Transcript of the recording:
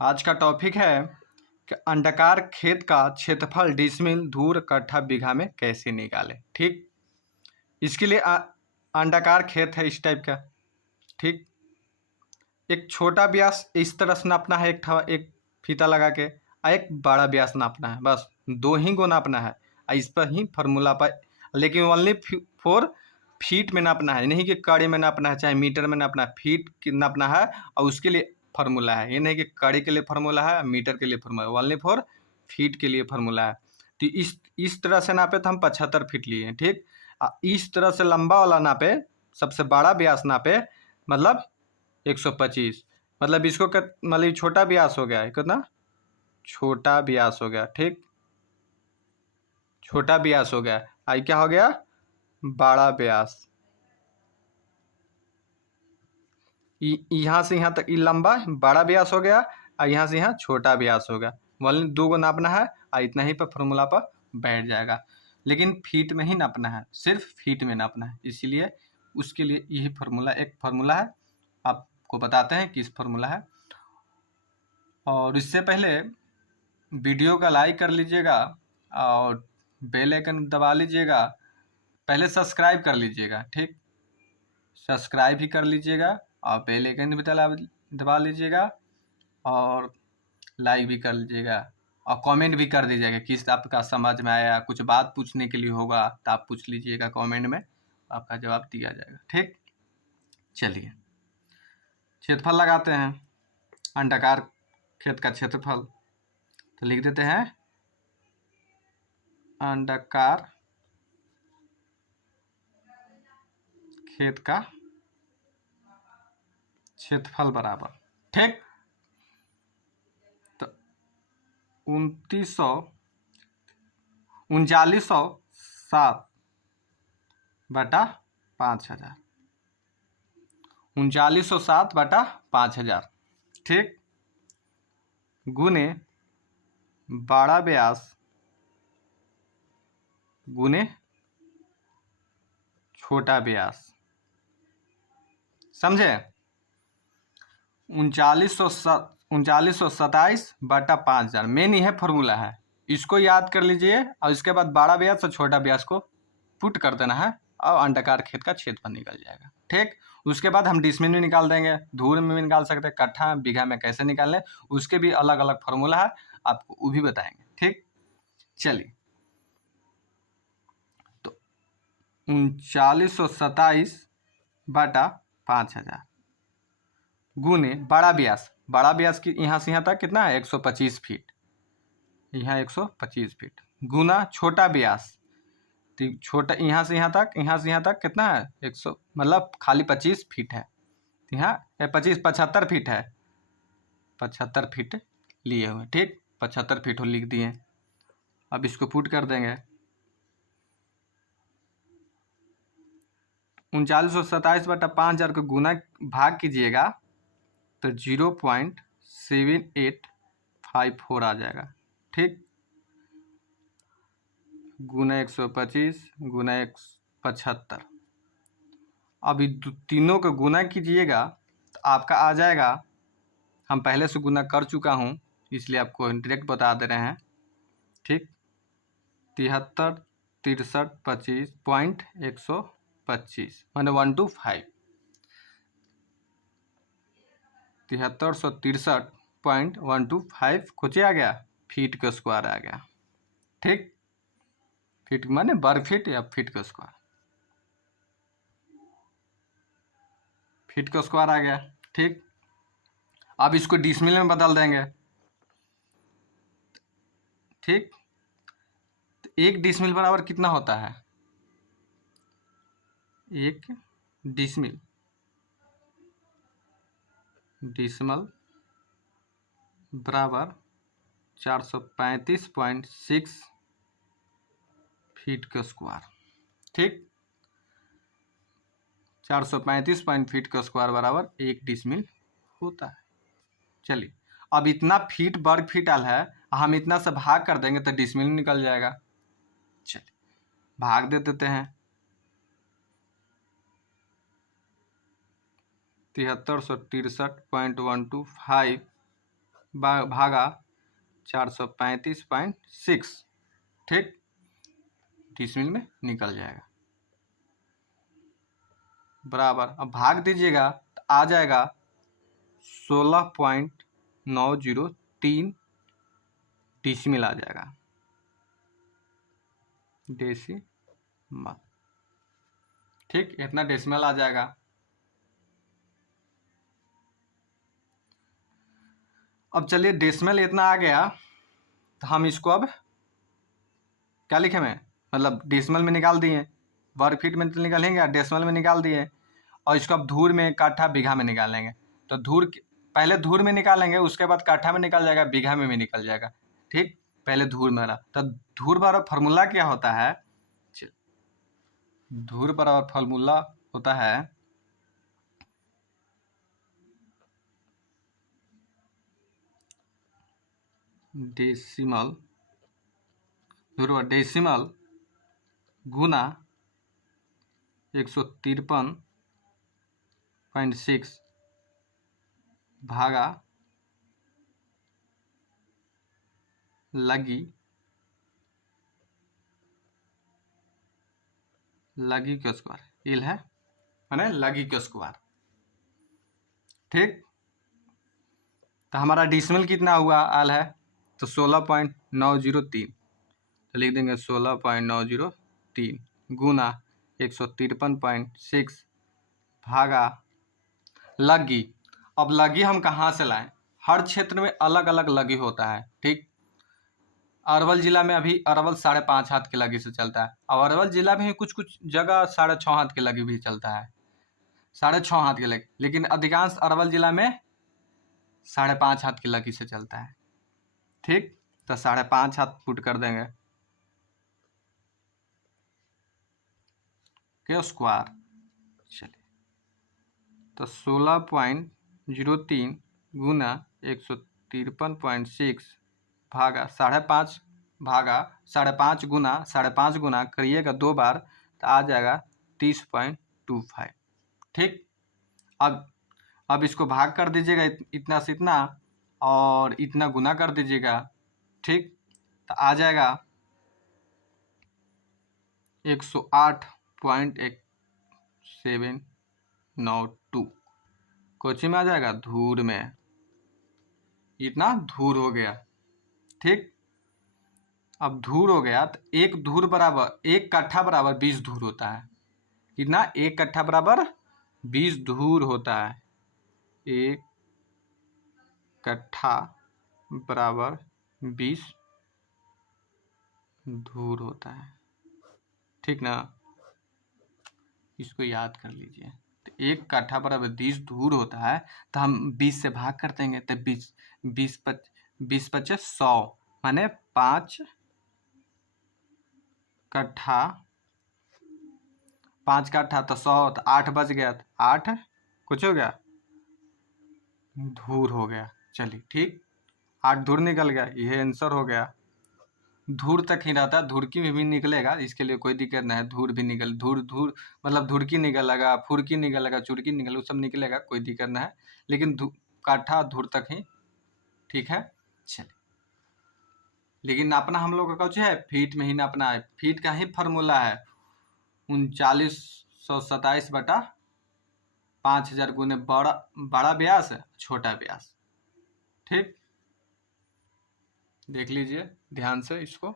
आज का टॉपिक है कि अंडाकार खेत का क्षेत्रफल डिसमिल धूर कट्ठा बीघा में कैसे निकालें। ठीक, इसके लिए अंडाकार खेत है इस टाइप का। ठीक, एक छोटा व्यास इस तरह से नापना है, एक फीता लगा के, और एक बड़ा व्यास नापना है। बस दो ही गो नापना है, इस पर ही फार्मूला पर, लेकिन ओनली फॉर फीट में नापना है, नहीं कि कड़ी में नापना है, चाहे मीटर में नापना है, फीट नापना है। और उसके लिए फार्मूला है, ये नहीं कि कड़ी के लिए फार्मूला है, मीटर के लिए फार्मूला, ओनली फॉर फीट के लिए फार्मूला है। तो इस तरह से नापे तो हम 75 फीट लिए। ठीक, इस तरह से लंबा वाला नापे, सबसे बड़ा व्यास नापे, मतलब 125, मतलब इसको मतलब छोटा व्यास हो गया है, कितना छोटा व्यास हो गया। ठीक, छोटा व्यास हो गया, आई क्या हो गया, बड़ा व्यास। यहाँ से यहाँ तक लंबा बड़ा व्यास हो गया, और यहाँ से यहाँ छोटा व्यास हो गया। मतलब दो गो नापना है, और इतना ही पर फॉर्मूला पर बैठ जाएगा। लेकिन फीट में ही नापना है, सिर्फ फीट में नापना है, इसीलिए उसके लिए यही फार्मूला, एक फार्मूला है, आपको बताते हैं कि इस फार्मूला है। और इससे पहले वीडियो का लाइक कर लीजिएगा और बेल आइकन दबा लीजिएगा। पहले सब्सक्राइब कर लीजिएगा। ठीक, सब्सक्राइब भी कर लीजिएगा और बेल आइकन भी दबा लीजिएगा और लाइक भी कर लीजिएगा और कमेंट भी कर दीजिएगा किस आपका समझ में आया। कुछ बात पूछने के लिए होगा तो आप पूछ लीजिएगा कमेंट में, आपका जवाब दिया जाएगा। ठीक, चलिए क्षेत्रफल लगाते हैं। अंडाकार खेत का क्षेत्रफल तो लिख देते हैं, अंडाकार खेत का क्षेत्रफल बराबर, ठीक, तो 3907 बटा 5000, 3907 बटा 5000, ठीक, गुने बड़ा व्यास गुने छोटा व्यास, समझे। 3927 बटा 5000 मेन यह फॉर्मूला है, इसको याद कर लीजिए। और इसके बाद बड़ा व्यास और छोटा व्यास को पुट कर देना है और अंडाकार खेत का क्षेत्रफल निकल जाएगा। ठीक, उसके बाद हम डिसमिल में निकाल देंगे, धूर में भी निकाल सकते हैं, कट्ठा बीघा में कैसे निकालने, उसके भी अलग अलग फार्मूला है, आपको वो भी बताएंगे। ठीक, चलिए, तो 3927 बटा 5000 गुने बड़ा व्यास की यहाँ से यहाँ तक कितना है, 125 फीट, यहाँ 125 फीट, गुना छोटा व्यास, तो छोटा यहाँ से यहाँ तक कितना है, 100, मतलब खाली 25 फीट है, तो यहाँ 75 फीट है, 75 फीट लिए हुए। ठीक, 75 फीट लिख दिए। अब इसको पुट कर देंगे, 3927 बटा 5000 को गुना भाग कीजिएगा तो 0.7854 आ जाएगा। ठीक, गुना 125 गुना 175, अभी तीनों को गुना कीजिएगा तो आपका आ जाएगा, हम पहले से गुना कर चुका हूँ इसलिए आपको डायरेक्ट बता दे रहे हैं। ठीक, 73 63 25.125 मैंने 125, 7363.125 कुछ आ गया, फीट का स्क्वायर आ गया। ठीक, फीट माने वर्ग फीट या फीट का स्क्वायर, फीट का स्क्वायर आ गया। ठीक, अब इसको डिसमिल में बदल देंगे। ठीक, तो 1 डिसमिल बराबर कितना होता है, 1 डिसमिल बराबर 435.6 फीट का स्क्वायर। ठीक, 435 फीट का स्क्वायर बराबर 1 डिसमिल होता है। चलिए, अब इतना फीट वर्ग फीट आल है, हम इतना से भाग कर देंगे तो डिसमिल निकल जाएगा। चलिए, भाग दे देते हैं, 7363.125 भागा 435.6, ठीक, डिसमिल में निकल जाएगा। बराबर, अब भाग दीजिएगा तो आ जाएगा 16.903 डिसमिल आ जाएगा, डेसिमल, ठीक, इतना डेसिमल आ जाएगा। अब चलिए डेसिमल इतना आ गया तो हम इसको अब क्या लिखे में, मतलब डेसिमल में निकाल दिए, वर्ग फीट में तो निकालेंगे, डेसिमल में निकाल दिए, और इसको अब धूर में, काठा, बीघा में निकालेंगे। तो पहले धूर में निकालेंगे, उसके बाद काठा में निकल जाएगा, बीघा में भी निकल जाएगा, ठीक। पहले धूर में रहा, तो धूर बराबर फार्मूला क्या होता है, धूर बराबर फार्मूला होता है डेसिमल, धूर बराबर डेसिमल गुना 153.6 भागा लगी के स्क्वायर, इल है माने लगी के स्क्वायर, ठीक। तो हमारा डिसमिल कितना हुआ आल है, तो 16.903, तो लिख देंगे 16.903 गुना 153.6 भागा लगी। अब लगी हम कहाँ से लाएं, हर क्षेत्र में अलग अलग लगी होता है, ठीक। अरवल जिला में अभी अरवल 5.5 हाथ के लगी से चलता है, और अरवल जिला में कुछ कुछ जगह 6.5 हाथ के लगी भी चलता है, 6.5 हाथ के लगी, लेकिन अधिकांश अरवल जिला में 5.5 हाथ की लगी से चलता है, ठीक। तो 5.5 हाथ पुट कर देंगे के स्क्वायर, चलिए, तो 16.03 गुना 153.6 भागा 5.5 गुना 5.5 गुना करिएगा 2 बार तो आ जाएगा 30.25, ठीक। अब इसको भाग कर दीजिएगा इतना से इतना और इतना गुना कर दीजिएगा, ठीक, तो आ जाएगा 108.1792, कोची में आ जाएगा, धूर में, इतना धूर हो गया, ठीक। अब धूर हो गया तो एक धूर बराबर, एक कट्ठा बराबर 20 धूर होता है, कितना, एक कट्ठा बराबर 20 धूर होता है, एक कट्ठा बराबर 20 धूर होता है, ठीक ना, इसको याद कर लीजिए। तो एक कट्ठा बराबर 20 धूर होता है, तो हम 20 से भाग कर देंगे, तो 20 25 100 माने 5 कट्ठा, 5 कट्ठा तो 100, तो 8 बच गया, तो 8 कुछ हो गया, धूर हो गया, चलिए, ठीक, 8 धूर निकल गया, यह आंसर हो गया। धूर तक ही रहता है, धुरकी में भी निकलेगा, इसके लिए कोई दिक्कत नहीं है, धूर भी निकल, धूर मतलब धुरकी निकलेगा, फुरकी निकलेगा, चुरकी निकलेगा, सब निकलेगा, कोई दिक्कत नहीं है, लेकिन काठा धूर तक ही, ठीक है, चलिए। लेकिन नापना हम लोग का कुछ है, फीट में ही नापना है, फीट का ही फार्मूला है 3927/5000 गुने बड़ा व्यास छोटा व्यास, ठीक, देख लीजिए ध्यान से इसको।